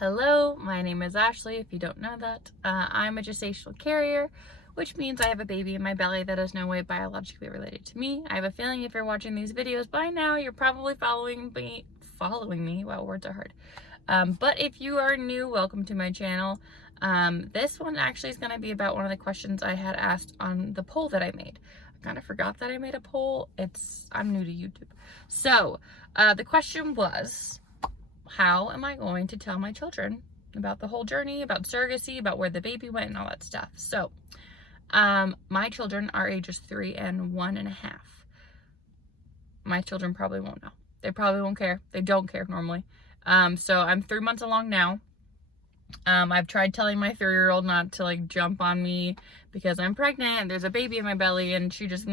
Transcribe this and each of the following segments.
Hello, my name is Ashley, if you don't know that. I'm a gestational carrier, which means I have a baby in my belly that is no way biologically related to me. I have a feeling if you're watching these videos by now, you're probably following me. Wow, words are hard. But if you are new, welcome to my channel. This one actually is going to be about one of the questions I had asked on the poll that I made. I kind of forgot that I made a poll. I'm new to YouTube. So, the question was, how am I going to tell my children about the whole journey, about surrogacy, about where the baby went and all that stuff? So, my children are ages 3 and 1.5. My children probably won't know. They probably won't care. They don't care normally. So I'm 3 months along now. I've tried telling my 3-year-old not to like jump on me because I'm pregnant and there's a baby in my belly, and she just,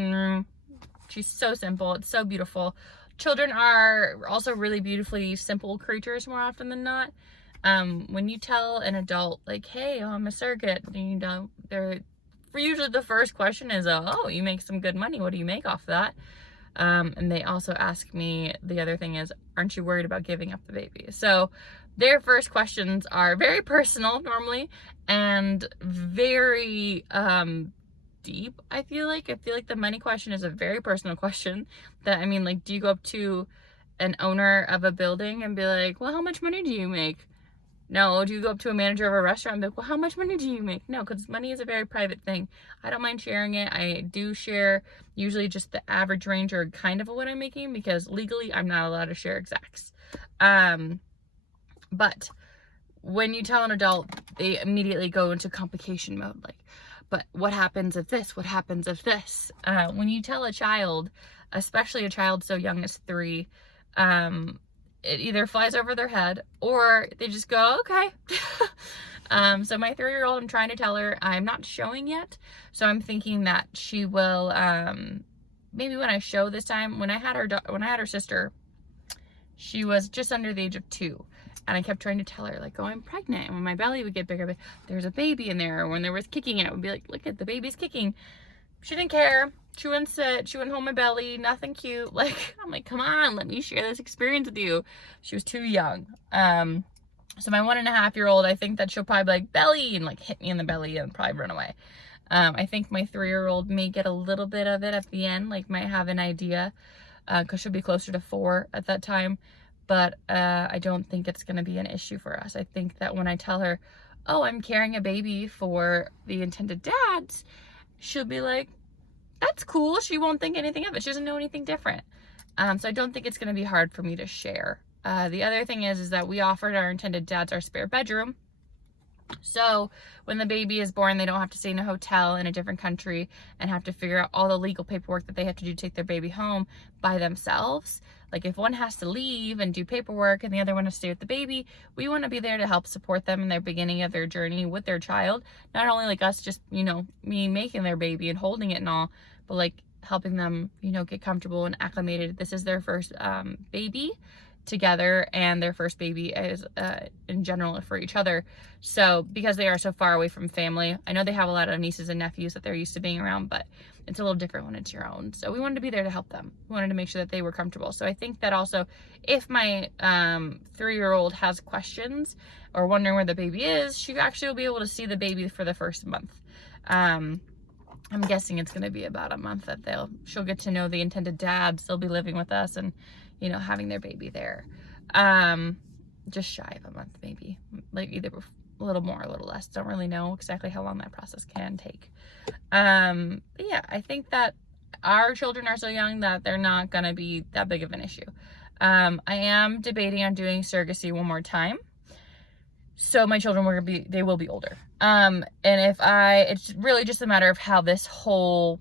she's so simple. It's so beautiful. Children are also really beautifully simple creatures more often than not. When you tell an adult like, hey, I'm a surrogate, usually the first question is, oh, you make some good money. What do you make off that? And they also ask me, the other thing is, aren't you worried about giving up the baby? So their first questions are very personal normally and very deep. I feel like the money question is a very personal question that, like, do you go up to an owner of a building and be like, well, how much money do you make? No. Do you go up to a manager of a restaurant and be like, well, how much money do you make? No, because money is a very private thing. I don't mind sharing it. I do share usually just the average range or kind of what I'm making, because legally I'm not allowed to share exacts. But when you tell an adult, they immediately go into complication mode. Like, but what happens if this? What happens if this? When you tell a child, especially a child so young as 3, it either flies over their head or they just go, okay. So my 3-year-old, I'm trying to tell her, I'm not showing yet. So I'm thinking that she will, maybe when I show this time, when I had her sister, she was just under the age of 2. And I kept trying to tell her, like, oh, I'm pregnant. And when my belly would get bigger, there's a baby in there. Or when there was kicking, it would be like, look at the baby's kicking. She didn't care. She wouldn't sit. She wouldn't hold my belly. Nothing cute. Like, I'm like, come on, let me share this experience with you. She was too young. So my 1.5-year-old, I think that she'll probably be like, belly, and like hit me in the belly and probably run away. I think my 3-year-old may get a little bit of it at the end, like might have an idea, because she'll be closer to 4 at that time. But I don't think it's going to be an issue for us. I think that when I tell her, oh, I'm carrying a baby for the intended dads, she'll be like, that's cool. She won't think anything of it. She doesn't know anything different. So I don't think it's going to be hard for me to share. The other thing is that we offered our intended dads our spare bedroom. So when the baby is born, they don't have to stay in a hotel in a different country and have to figure out all the legal paperwork that they have to do to take their baby home by themselves. Like, if one has to leave and do paperwork and the other one has to stay with the baby, we want to be there to help support them in their beginning of their journey with their child. Not only like us just, me making their baby and holding it and all, but like helping them, get comfortable and acclimated. This is their first baby together, and their first baby is in general for each other. So because they are so far away from family, I know they have a lot of nieces and nephews that they're used to being around, but it's a little different when it's your own. So we wanted to be there to help them. We wanted to make sure that they were comfortable. So I think that also, if my 3-year-old has questions or wondering where the baby is, she actually will be able to see the baby for the first month. I'm guessing it's going to be about a month that she'll get to know the intended dads. They'll be living with us and, having their baby there. Just shy of a month, maybe, like either a little more, a little less. Don't really know exactly how long that process can take. But yeah, I think that our children are so young that they're not going to be that big of an issue. I am debating on doing surrogacy one more time. So my children will be older. And it's really just a matter of how this whole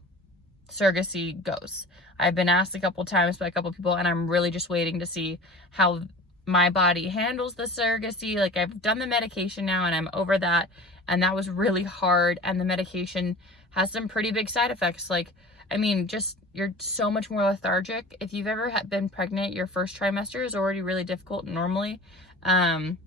surrogacy goes. I've been asked a couple times by a couple people, and I'm really just waiting to see how my body handles the surrogacy. Like, I've done the medication now and I'm over that. And that was really hard. And the medication has some pretty big side effects. Like, you're so much more lethargic. If you've ever been pregnant, your first trimester is already really difficult normally. The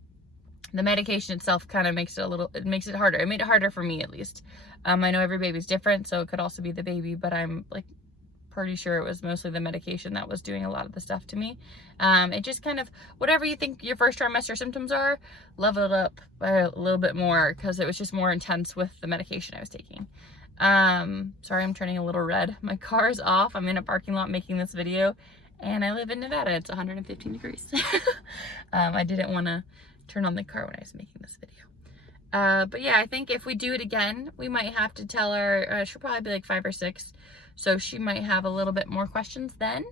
medication itself kind of makes it harder. It made it harder for me, at least. I know every baby's different, so it could also be the baby, but I'm like pretty sure it was mostly the medication that was doing a lot of the stuff to me. It just kind of, whatever you think your first trimester symptoms are, level it up by a little bit more, because it was just more intense with the medication I was taking. Sorry, I'm turning a little red. My car is off. I'm in a parking lot making this video, and I live in Nevada. It's 115 degrees. I didn't want to turn on the car when I was making this video. But yeah, I think if we do it again, we might have to tell her, she'll probably be like 5 or 6, so she might have a little bit more questions then.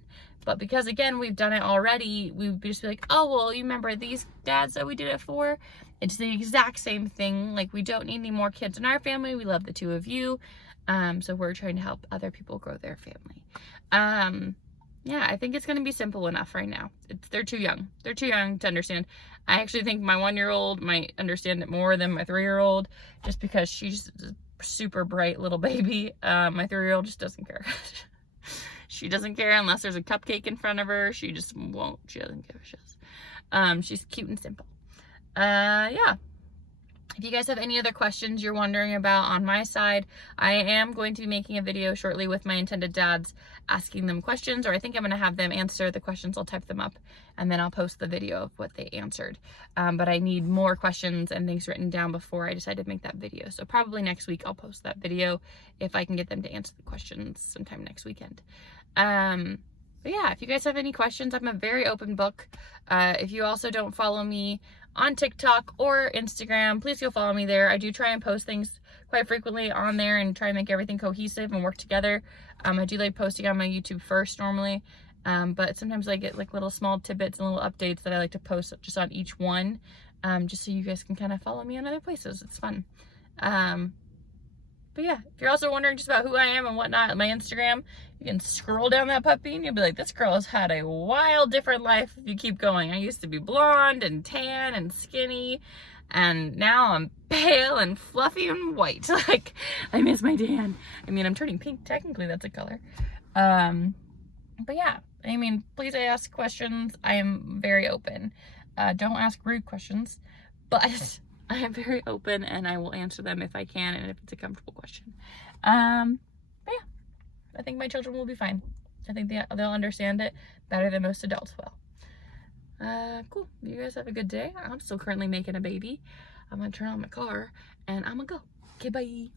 But because again, we've done it already, we would just be like, oh, well, you remember these dads that we did it for? It's the exact same thing. Like, we don't need any more kids in our family. We love the 2 of you. So we're trying to help other people grow their family. Yeah, I think it's going to be simple enough right now. They're too young. They're too young to understand. I actually think my 1-year-old might understand it more than my 3-year-old, just because she's a super bright little baby. My 3-year-old just doesn't care. She doesn't care unless there's a cupcake in front of her. She just won't. She doesn't give a shit. She's cute and simple. Yeah. If you guys have any other questions you're wondering about on my side, I am going to be making a video shortly with my intended dads asking them questions, or I think I'm going to have them answer the questions. I'll type them up and then I'll post the video of what they answered. But I need more questions and things written down before I decide to make that video. So probably next week I'll post that video if I can get them to answer the questions sometime next weekend. But yeah, if you guys have any questions, I'm a very open book. If you also don't follow me on TikTok or Instagram, please go follow me there. I do try and post things quite frequently on there and try and make everything cohesive and work together. I do like posting on my YouTube first normally, but sometimes I get like little small tidbits and little updates that I like to post just on each one, just so you guys can kind of follow me on other places. It's fun. But yeah, if you're also wondering just about who I am and whatnot, my Instagram, you can scroll down that puppy and you'll be like, this girl has had a wild different life if you keep going. I used to be blonde and tan and skinny, and now I'm pale and fluffy and white. Like, I miss my tan. I mean, I'm turning pink. Technically, that's a color. But yeah, I mean, please ask questions. I am very open. Don't ask rude questions, but I am very open and I will answer them if I can and if it's a comfortable question. But yeah, I think my children will be fine. I think they'll understand it better than most adults will. Cool. You guys have a good day. I'm still currently making a baby. I'm gonna turn on my car and I'm gonna go. Okay, bye.